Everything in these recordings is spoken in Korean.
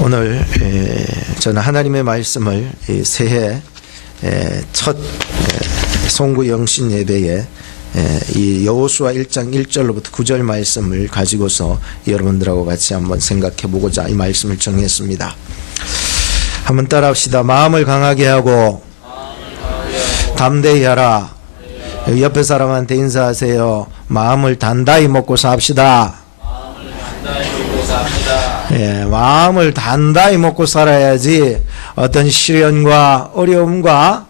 오늘 저는 하나님의 말씀을 새해 첫 송구 영신 예배에 이 여호수아 1장 1절로부터 9절 말씀을 가지고서 여러분들하고 같이 한번 생각해 보고자 이 말씀을 정했습니다. 한번 따라합시다. 마음을 강하게 하고 담대히 하라. 옆에 사람한테 인사하세요. 마음을 단단히 먹고 삽시다. 마음을 단단히 먹고 살아야지 어떤 시련과 어려움과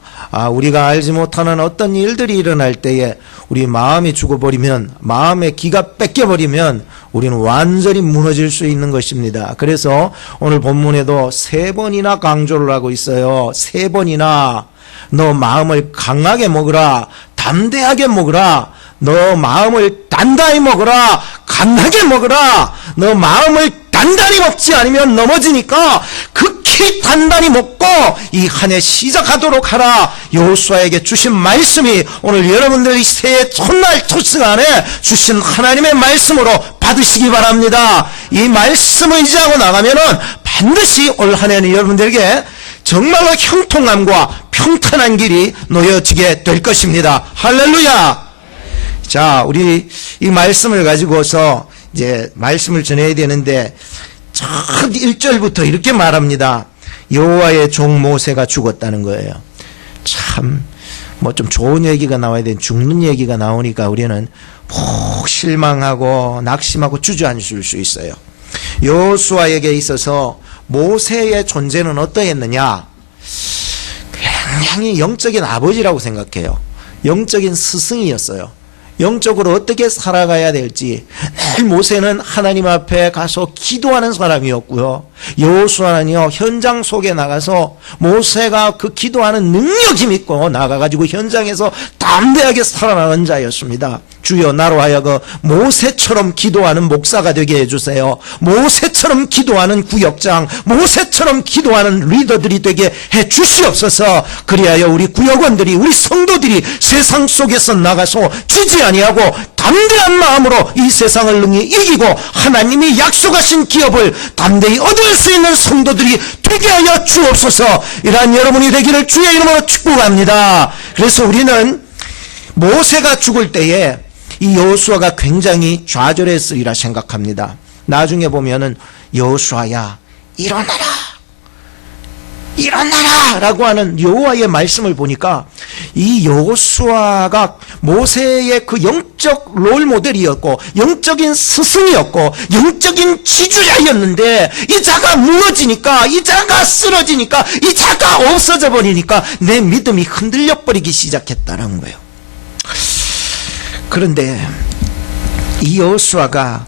우리가 알지 못하는 어떤 일들이 일어날 때에 우리 마음이 죽어버리면, 마음의 기가 뺏겨버리면 우리는 완전히 무너질 수 있는 것입니다. 그래서 오늘 본문에도 3번이나 강조를 하고 있어요. 3번이나 너 마음을 강하게 먹으라, 담대하게 먹으라, 너 마음을 단단히 먹으라, 강하게 먹으라. 너 마음을 단단히 먹지 않으면 넘어지니까 극히 단단히 먹고 이 한 해 시작하도록 하라. 여호수아에게 주신 말씀이 오늘 여러분들이 새해 첫날 첫 시간에 주신 하나님의 말씀으로 받으시기 바랍니다. 이 말씀을 의지하고 나가면은 반드시 올 한 해는 여러분들에게 정말로 형통함과 평탄한 길이 놓여지게 될 것입니다. 할렐루야. 자, 우리 이 말씀을 가지고서 이제 말씀을 전해야 되는데 첫 1절부터 이렇게 말합니다. 여호와의 종 모세가 죽었다는 거예요. 참 뭐 좀 좋은 얘기가 나와야 되는 죽는 얘기가 나오니까 우리는 푹 실망하고 낙심하고 주저앉을 수 있어요. 여호수아에게 있어서 모세의 존재는 어떠했느냐? 굉장히 영적인 아버지라고 생각해요. 영적인 스승이었어요. 영적으로 어떻게 살아가야 될지 늘 모세는 하나님 앞에 가서 기도하는 사람이었고요. 여호수아는요, 현장 속에 나가서 모세가 그 기도하는 능력이 믿고 나가가지고 현장에서 담대하게 살아나는 자였습니다. 주여, 나로 하여금 모세처럼 기도하는 목사가 되게 해주세요. 모세처럼 기도하는 구역장, 모세처럼 기도하는 리더들이 되게 해주시옵소서. 그리하여 우리 구역원들이, 우리 성도들이 세상 속에서 나가서 지지 아니하고 담대한 마음으로 이 세상을 능히 이기고 하나님이 약속하신 기업을 담대히 얻을 수 있는 성도들이 되게 하여 주옵소서. 이러한 여러분이 되기를 주의 이름으로 축복합니다. 그래서 우리는 모세가 죽을 때에 이 여호수아가 굉장히 좌절했으리라 생각합니다. 나중에 보면은 여호수아야 일어나라, 일어나라 라고 하는 여호와의 말씀을 보니까 이 여호수아가 모세의 그 영적 롤모델이었고 영적인 스승이었고 영적인 지주자였는데 이 자가 무너지니까, 이 자가 쓰러지니까, 이 자가 없어져 버리니까 내 믿음이 흔들려 버리기 시작했다는 거예요. 그런데 이 여호수아가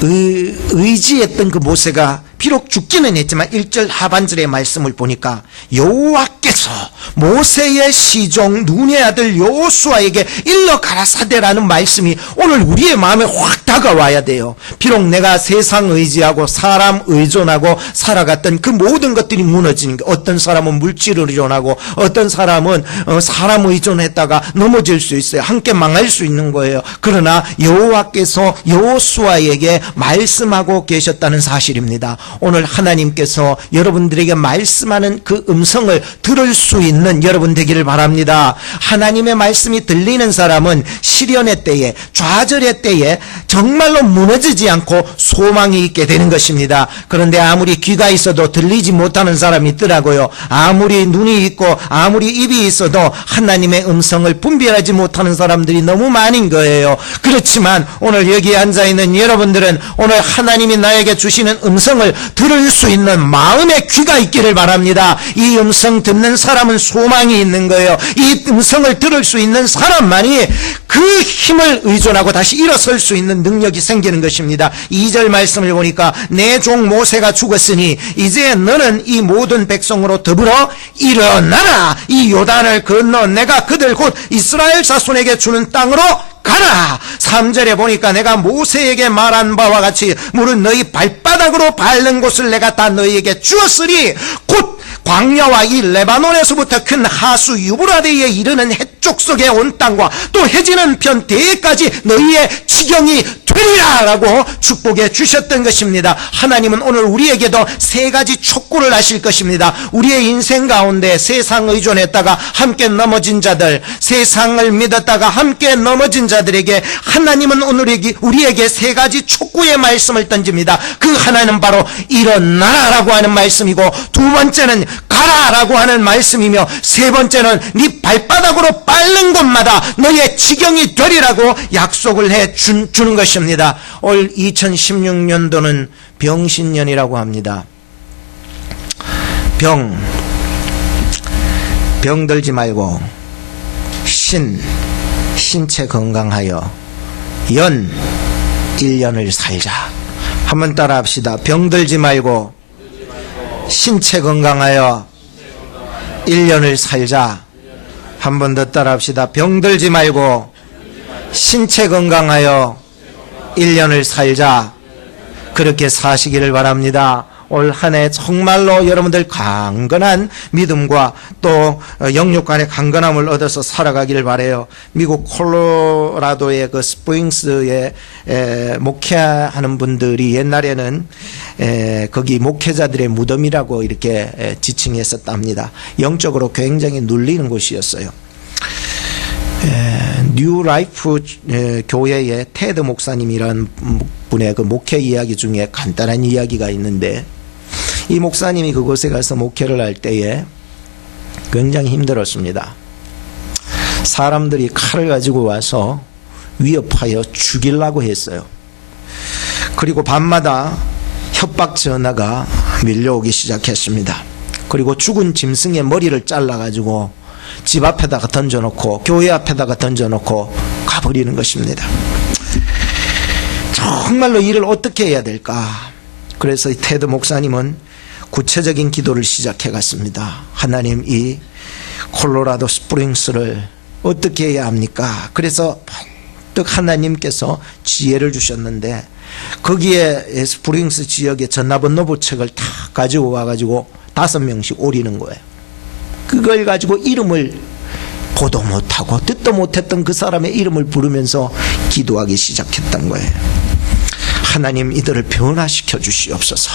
의지했던 그 모세가 비록 죽기는 했지만 1절 하반절의 말씀을 보니까 여호와께서 모세의 시종 눈의 아들 여호수아에게 일러 가라사대라는 말씀이 오늘 우리의 마음에 확 다가와야 돼요. 비록 내가 세상 의지하고 사람 의존하고 살아갔던 그 모든 것들이 무너지는 게, 어떤 사람은 물질을 의존하고 어떤 사람은 사람 의존했다가 넘어질 수 있어요. 함께 망할 수 있는 거예요. 그러나 여호와께서 여호수아에게 말씀하고 계셨다는 사실입니다. 오늘 하나님께서 여러분들에게 말씀하는 그 음성을 들을 수 있는 여러분 되기를 바랍니다. 하나님의 말씀이 들리는 사람은 시련의 때에, 좌절의 때에 정말로 무너지지 않고 소망이 있게 되는 것입니다. 그런데 아무리 귀가 있어도 들리지 못하는 사람이 있더라고요. 아무리 눈이 있고 아무리 입이 있어도 하나님의 음성을 분별하지 못하는 사람들이 너무 많은 거예요. 그렇지만 오늘 여기 앉아있는 여러분들은 오늘 하나님이 나에게 주시는 음성을 들을 수 있는 마음의 귀가 있기를 바랍니다. 이 음성 듣는 사람은 소망이 있는 거예요. 이 음성을 들을 수 있는 사람만이 그 힘을 의존하고 다시 일어설 수 있는 능력이 생기는 것입니다. 2절 말씀을 보니까 내 종 모세가 죽었으니 이제 너는 이 모든 백성으로 더불어 일어나라. 이 요단을 건너 내가 그들 곧 이스라엘 자손에게 주는 땅으로 가라. 3절에 보니까 내가 모세에게 말한 바와 같이 물은 너희 발바닥으로 밟는 곳을 내가 다 너희에게 주었으니 곧 광야와 이 레바논에서부터 큰 하수 유브라데에 이르는 해쪽 속의 온 땅과 또 해지는 편 대까지 너희의 지경이 되리라 라고 축복해 주셨던 것입니다. 하나님은 오늘 우리에게도 세 가지 촉구를 하실 것입니다. 우리의 인생 가운데 세상 의존했다가 함께 넘어진 자들, 세상을 믿었다가 함께 넘어진 자들에게 하나님은 오늘 우리에게 세 가지 촉구의 말씀을 던집니다. 그 하나는 바로 일어나라라고 하는 말씀이고, 두 번째는 가라라고 하는 말씀이며, 세 번째는 네 발바닥으로 밟는 곳마다 너의 지경이 되리라고 약속을 해 주는 것입니다. 올 2016년도는 병신년이라고 합니다. 병들지 말고 신체 건강하여 1년을 살자. 한번 따라 합시다. 병들지 말고 신체 건강하여 1년을 살자. 한 번 더 따라 합시다. 병들지 말고 신체 건강하여 1년을 살자. 그렇게 사시기를 바랍니다. 올 한 해 정말로 여러분들 강건한 믿음과 또 영육 간의 강건함을 얻어서 살아가기를 바라요. 미국 콜로라도의 그 스프링스에 목회하는 분들이 옛날에는 거기 목회자들의 무덤이라고 이렇게 지칭했었답니다. 영적으로 굉장히 눌리는 곳이었어요. 뉴 라이프 교회의 테드 목사님이라는 분의 그 목회 이야기 중에 간단한 이야기가 있는데, 이 목사님이 그곳에 가서 목회를 할 때에 굉장히 힘들었습니다. 사람들이 칼을 가지고 와서 위협하여 죽이려고 했어요. 그리고 밤마다 협박 전화가 밀려오기 시작했습니다. 그리고 죽은 짐승의 머리를 잘라가지고 집 앞에다가 던져놓고 교회 앞에다가 던져놓고 가버리는 것입니다. 정말로 일을 어떻게 해야 될까? 그래서 이 테드 목사님은 구체적인 기도를 시작해 갔습니다. 하나님, 이 콜로라도 스프링스를 어떻게 해야 합니까? 그래서 번뜩 하나님께서 지혜를 주셨는데, 거기에 스프링스 지역의 전화번호 부책을 다 가지고 와가지고 5명씩 오리는 거예요. 그걸 가지고 이름을 보도 못하고 듣도 못했던 그 사람의 이름을 부르면서 기도하기 시작했던 거예요. 하나님, 이들을 변화시켜 주시옵소서.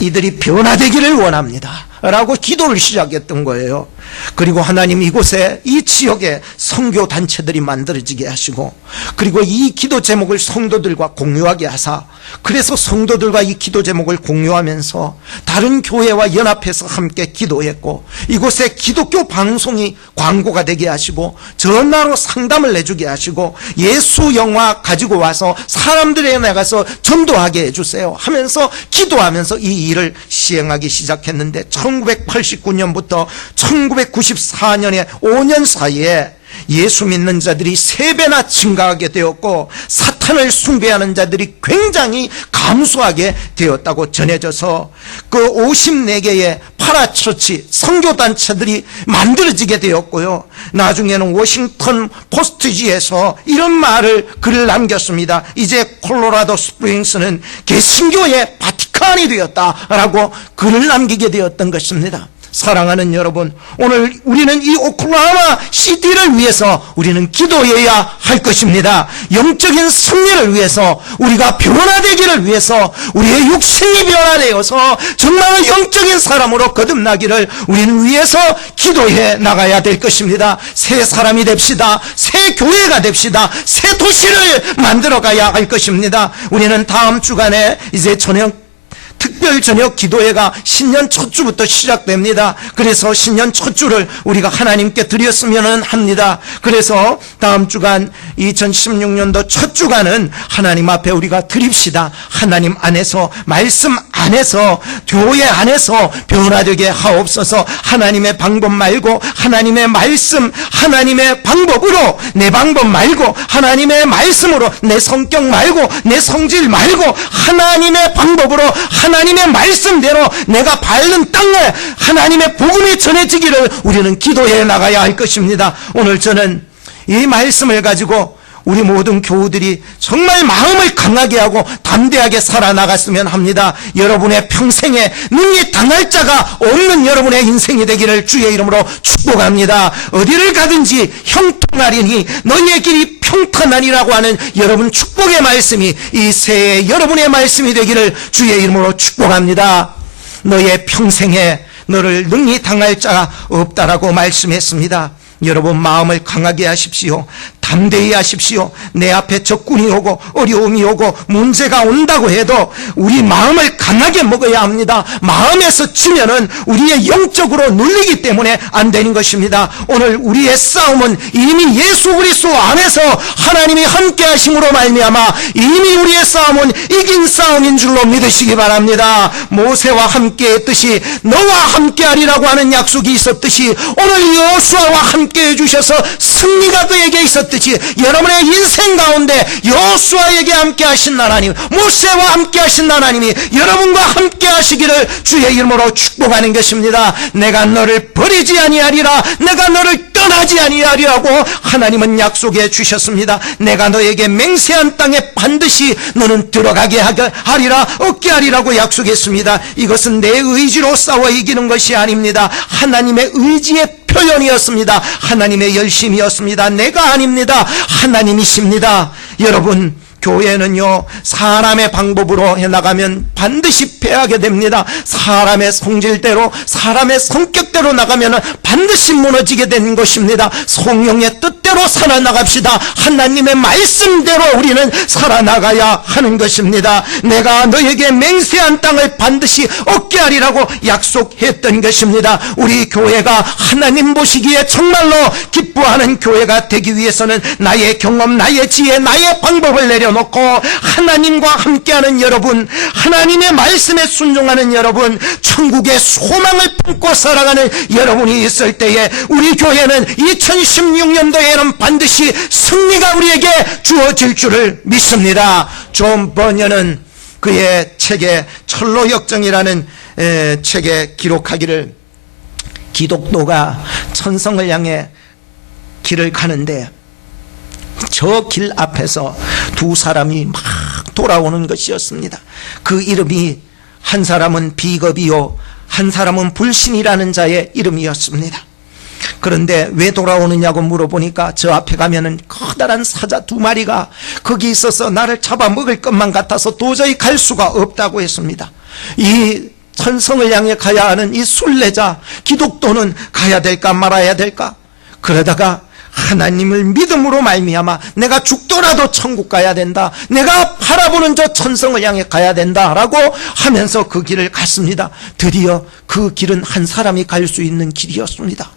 이들이 변화되기를 원합니다 라고 기도를 시작했던 거예요. 그리고 하나님, 이곳에 이 지역에 선교 단체들이 만들어지게 하시고, 그리고 이 기도 제목을 성도들과 공유하게 하사, 그래서 성도들과 이 기도 제목을 공유하면서 다른 교회와 연합해서 함께 기도했고, 이곳에 기독교 방송이 광고가 되게 하시고, 전화로 상담을 내주게 하시고, 예수 영화 가지고 와서 사람들에 나가서 전도하게 해주세요 하면서 기도하면서 이 일을 시행하기 시작했는데, 1989년부터 1994년에 5년 사이에 예수 믿는 자들이 3배나 증가하게 되었고, 사탄을 숭배하는 자들이 굉장히 감소하게 되었다고 전해져서 그 54개의 파라처치 선교단체들이 만들어지게 되었고요. 나중에는 워싱턴 포스트지에서 이런 글을 남겼습니다. 이제 콜로라도 스프링스는 개신교의 바티칸이 되었다라고 글을 남기게 되었던 것입니다. 사랑하는 여러분, 오늘 우리는 이 오클라호마 시티를 위해서 우리는 기도해야 할 것입니다. 영적인 승리를 위해서, 우리가 변화되기를 위해서, 우리의 육신이 변화되어서 정말 영적인 사람으로 거듭나기를 우리는 위해서 기도해 나가야 될 것입니다. 새 사람이 됩시다. 새 교회가 됩시다. 새 도시를 만들어가야 할 것입니다. 우리는 다음 주간에 이제 특별 저녁 기도회가 신년 첫 주부터 시작됩니다. 그래서 신년 첫 주를 우리가 하나님께 드렸으면 합니다. 그래서 다음 주간 2016년도 첫 주간은 하나님 앞에 우리가 드립시다. 하나님 안에서, 말씀 안에서, 교회 안에서 변화되게 하옵소서. 하나님의 방법 말고 하나님의 말씀, 하나님의 방법으로, 내 방법 말고 하나님의 말씀으로, 내 성격 말고 내 성질 말고 하나님의 방법으로, 하나님의 말씀대로 내가 밟는 땅에 하나님의 복음이 전해지기를 우리는 기도해 나가야 할 것입니다. 오늘 저는 이 말씀을 가지고 우리 모든 교우들이 정말 마음을 강하게 하고 담대하게 살아나갔으면 합니다. 여러분의 평생에 능히 당할 자가 없는 여러분의 인생이 되기를 주의 이름으로 축복합니다. 어디를 가든지 형통하리니 너희의 길이 평탄하리라고 하는 여러분 축복의 말씀이 이 새해 여러분의 말씀이 되기를 주의 이름으로 축복합니다. 너의 평생에 너를 능히 당할 자가 없다라고 말씀했습니다. 여러분 마음을 강하게 하십시오. 담대히 하십시오. 내 앞에 적군이 오고 어려움이 오고 문제가 온다고 해도 우리 마음을 강하게 먹어야 합니다. 마음에서 치면은 우리의 영적으로 눌리기 때문에 안 되는 것입니다. 오늘 우리의 싸움은 이미 예수 그리스도 안에서 하나님이 함께 하심으로 말미암아 이미 우리의 싸움은 이긴 싸움인 줄로 믿으시기 바랍니다. 모세와 함께 했듯이 너와 함께 하리라고 하는 약속이 있었듯이 오늘 여호수아와 함께 해주셔서 승리가 그에게 있었듯이 여러분의 인생 가운데 여호수아에게 함께 하신 하나님, 모세와 함께 하신 하나님이 여러분과 함께 하시기를 주의 이름으로 축복하는 것입니다. 내가 너를 버리지 아니하리라, 내가 너를 떠나지 아니하리라고 하나님은 약속해 주셨습니다. 내가 너에게 맹세한 땅에 반드시 너는 들어가게 하리라, 얻게 하리라고 약속했습니다. 이것은 내 의지로 싸워 이기는 것이 아닙니다. 하나님의 의지의 표현이었습니다. 하나님의 열심이었습니다. 내가 아닙니다. 하나님이십니다. 여러분, 교회는요 사람의 방법으로 해나가면 반드시 패하게 됩니다. 사람의 성질대로 사람의 성격대로 나가면 반드시 무너지게 되는 것입니다. 성령의 뜻대로 살아나갑시다. 하나님의 말씀대로 우리는 살아나가야 하는 것입니다. 내가 너에게 맹세한 땅을 반드시 얻게 하리라고 약속했던 것입니다. 우리 교회가 하나님 보시기에 정말로 기뻐하는 교회가 되기 위해서는 나의 경험, 나의 지혜, 나의 방법을 내려놓고 하나님과 함께하는 여러분, 하나님의 말씀에 순종하는 여러분, 천국의 소망을 품고 살아가는 여러분이 있을 때에 우리 교회는 2016년도에는 반드시 승리가 우리에게 주어질 줄을 믿습니다. 존 버녀는 그의 책에 철로역정이라는 책에 기록하기를, 기독도가 천성을 향해 길을 가는데 저 길 앞에서 두 사람이 막 돌아오는 것이었습니다. 그 이름이 한 사람은 비겁이요 한 사람은 불신이라는 자의 이름이었습니다. 그런데 왜 돌아오느냐고 물어보니까 저 앞에 가면은 커다란 사자 두 마리가 거기 있어서 나를 잡아먹을 것만 같아서 도저히 갈 수가 없다고 했습니다. 이 천성을 향해 가야 하는 이 순례자 기독도는 가야 될까 말아야 될까? 그러다가 하나님을 믿음으로 말미암아 내가 죽더라도 천국 가야 된다, 내가 바라보는 저 천성을 향해 가야 된다라고 하면서 그 길을 갔습니다. 드디어 그 길은 한 사람이 갈 수 있는 길이었습니다.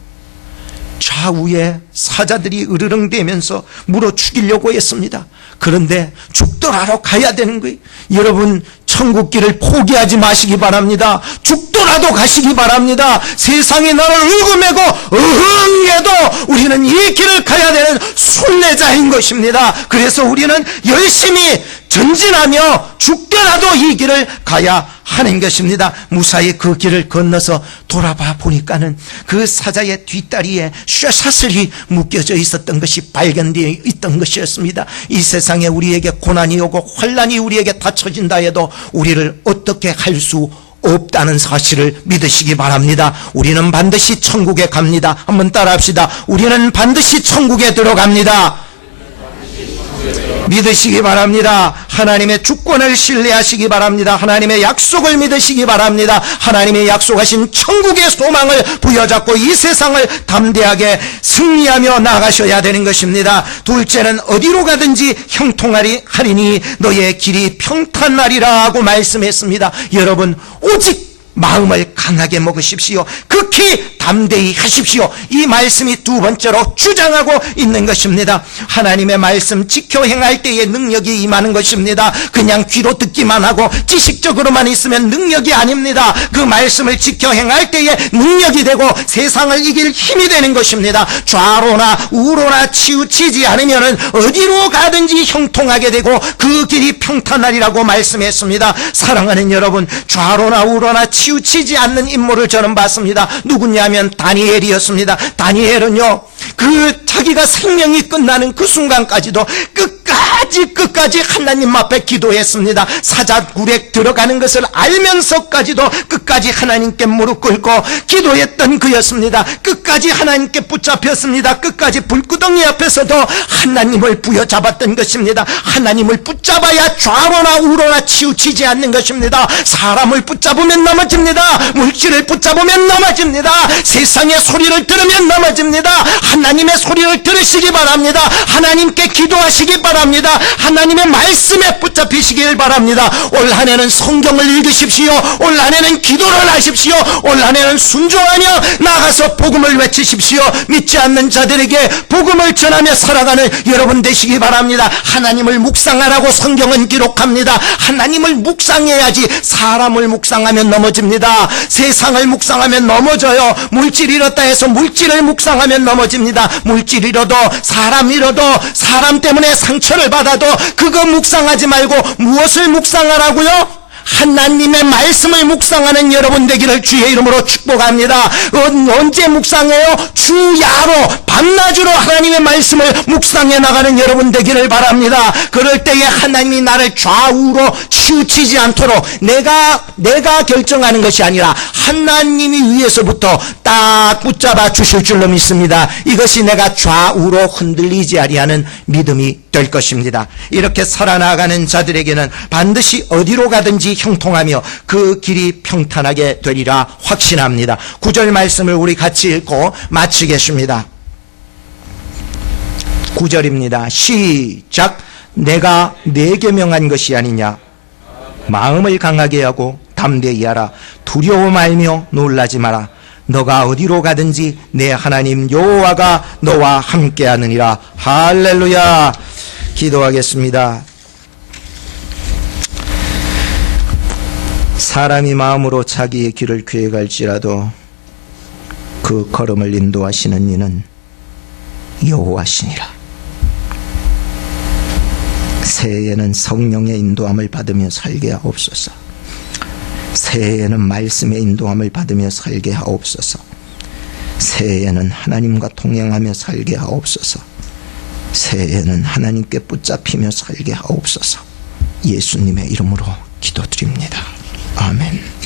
좌우에 사자들이 으르렁대면서 물어 죽이려고 했습니다. 그런데 죽더라도 가야 되는 거예요. 여러분, 천국길을 포기하지 마시기 바랍니다. 죽더라도 가시기 바랍니다. 세상이 나를 울고매고 어흥해도 우리는 이 길을 가야 되는 순례자인 것입니다. 그래서 우리는 열심히 전진하며 죽더라도 이 길을 가야 하는 것입니다. 무사히 그 길을 건너서 돌아봐 보니까는 그 사자의 뒷다리에 쇠사슬이 묶여져 있었던 것이 발견되어 있던 것이었습니다. 이 세상에 우리에게 고난이 오고 환난이 우리에게 닥쳐진다 해도 우리를 어떻게 할 수 없다는 사실을 믿으시기 바랍니다. 우리는 반드시 천국에 갑니다. 한번 따라합시다. 우리는 반드시 천국에 들어갑니다. 믿으시기 바랍니다. 하나님의 주권을 신뢰하시기 바랍니다. 하나님의 약속을 믿으시기 바랍니다. 하나님의 약속하신 천국의 소망을 부여잡고 이 세상을 담대하게 승리하며 나가셔야 되는 것입니다. 둘째는 어디로 가든지 형통하리니 너의 길이 평탄하리라 하고 말씀했습니다. 여러분, 오직 마음을 강하게 먹으십시오. 극히 담대히 하십시오. 이 말씀이 두 번째로 주장하고 있는 것입니다. 하나님의 말씀 지켜 행할 때에 능력이 임하는 것입니다. 그냥 귀로 듣기만 하고 지식적으로만 있으면 능력이 아닙니다. 그 말씀을 지켜 행할 때에 능력이 되고 세상을 이길 힘이 되는 것입니다. 좌로나 우로나 치우치지 않으면 어디로 가든지 형통하게 되고 그 길이 평탄하리라고 말씀했습니다. 사랑하는 여러분, 좌로나 우로나 치우치지 않는 인물을 저는 봤습니다. 누구냐면 다니엘이었습니다. 다니엘은요 그 자기가 생명이 끝나는 그 순간까지도 끝까지 하나님 앞에 기도했습니다. 사자굴에 들어가는 것을 알면서까지도 끝까지 하나님께 무릎 꿇고 기도했던 그였습니다. 끝까지 하나님께 붙잡혔습니다. 끝까지 불구덩이 앞에서도 하나님을 부여잡았던 것입니다. 하나님을 붙잡아야 좌로나 우로나 치우치지 않는 것입니다. 사람을 붙잡으면 넘어집니다. 물질을 붙잡으면 넘어집니다. 세상의 소리를 들으면 넘어집니다. 하나님의 소리를 들으시기 바랍니다. 하나님께 기도하시기 바랍니다. 하나님의 말씀에 붙잡히시길 바랍니다. 올 한 해는 성경을 읽으십시오. 올 한 해는 기도를 하십시오. 올 한 해는 순종하며 나가서 복음을 외치십시오. 믿지 않는 자들에게 복음을 전하며 살아가는 여러분 되시기 바랍니다. 하나님을 묵상하라고 성경은 기록합니다. 하나님을 묵상해야지. 사람을 묵상하면 넘어집니다. 세상을 묵상하면 넘어져요. 물질 잃었다 해서 물질을 묵상하면 넘어집니다. 물질 잃어도 사람 잃어도 사람 때문에 상처를 받아도 그거 묵상하지 말고 무엇을 묵상하라고요? 하나님의 말씀을 묵상하는 여러분 되기를 주의 이름으로 축복합니다. 언제 묵상해요? 주야로 밤낮으로 하나님의 말씀을 묵상해 나가는 여러분 되기를 바랍니다. 그럴 때에 하나님이 나를 좌우로 치우치지 않도록 내가 결정하는 것이 아니라 하나님이 위에서부터 딱 붙잡아 주실 줄로 믿습니다. 이것이 내가 좌우로 흔들리지 아니하는 믿음이 될 것입니다. 이렇게 살아나가는 자들에게는 반드시 어디로 가든지 형통하며 그 길이 평탄하게 되리라 확신합니다. 9절 말씀을 우리 같이 읽고 마치겠습니다. 9절입니다. 시작. 내가 내게 명한 것이 아니냐. 마음을 강하게 하고 담대히 하라. 두려워 말며 놀라지 마라. 너가 어디로 가든지 내 하나님 여호와가 너와 함께하느니라. 할렐루야. 기도하겠습니다. 사람이 마음으로 자기의 길을 계획할지라도 그 걸음을 인도하시는 이는 여호와시니라. 새해에는 성령의 인도함을 받으며 살게 하옵소서. 새해에는 말씀의 인도함을 받으며 살게 하옵소서. 새해에는 하나님과 동행하며 살게 하옵소서. 새해에는 하나님께 붙잡히며 살게 하옵소서. 예수님의 이름으로 기도드립니다. 아멘.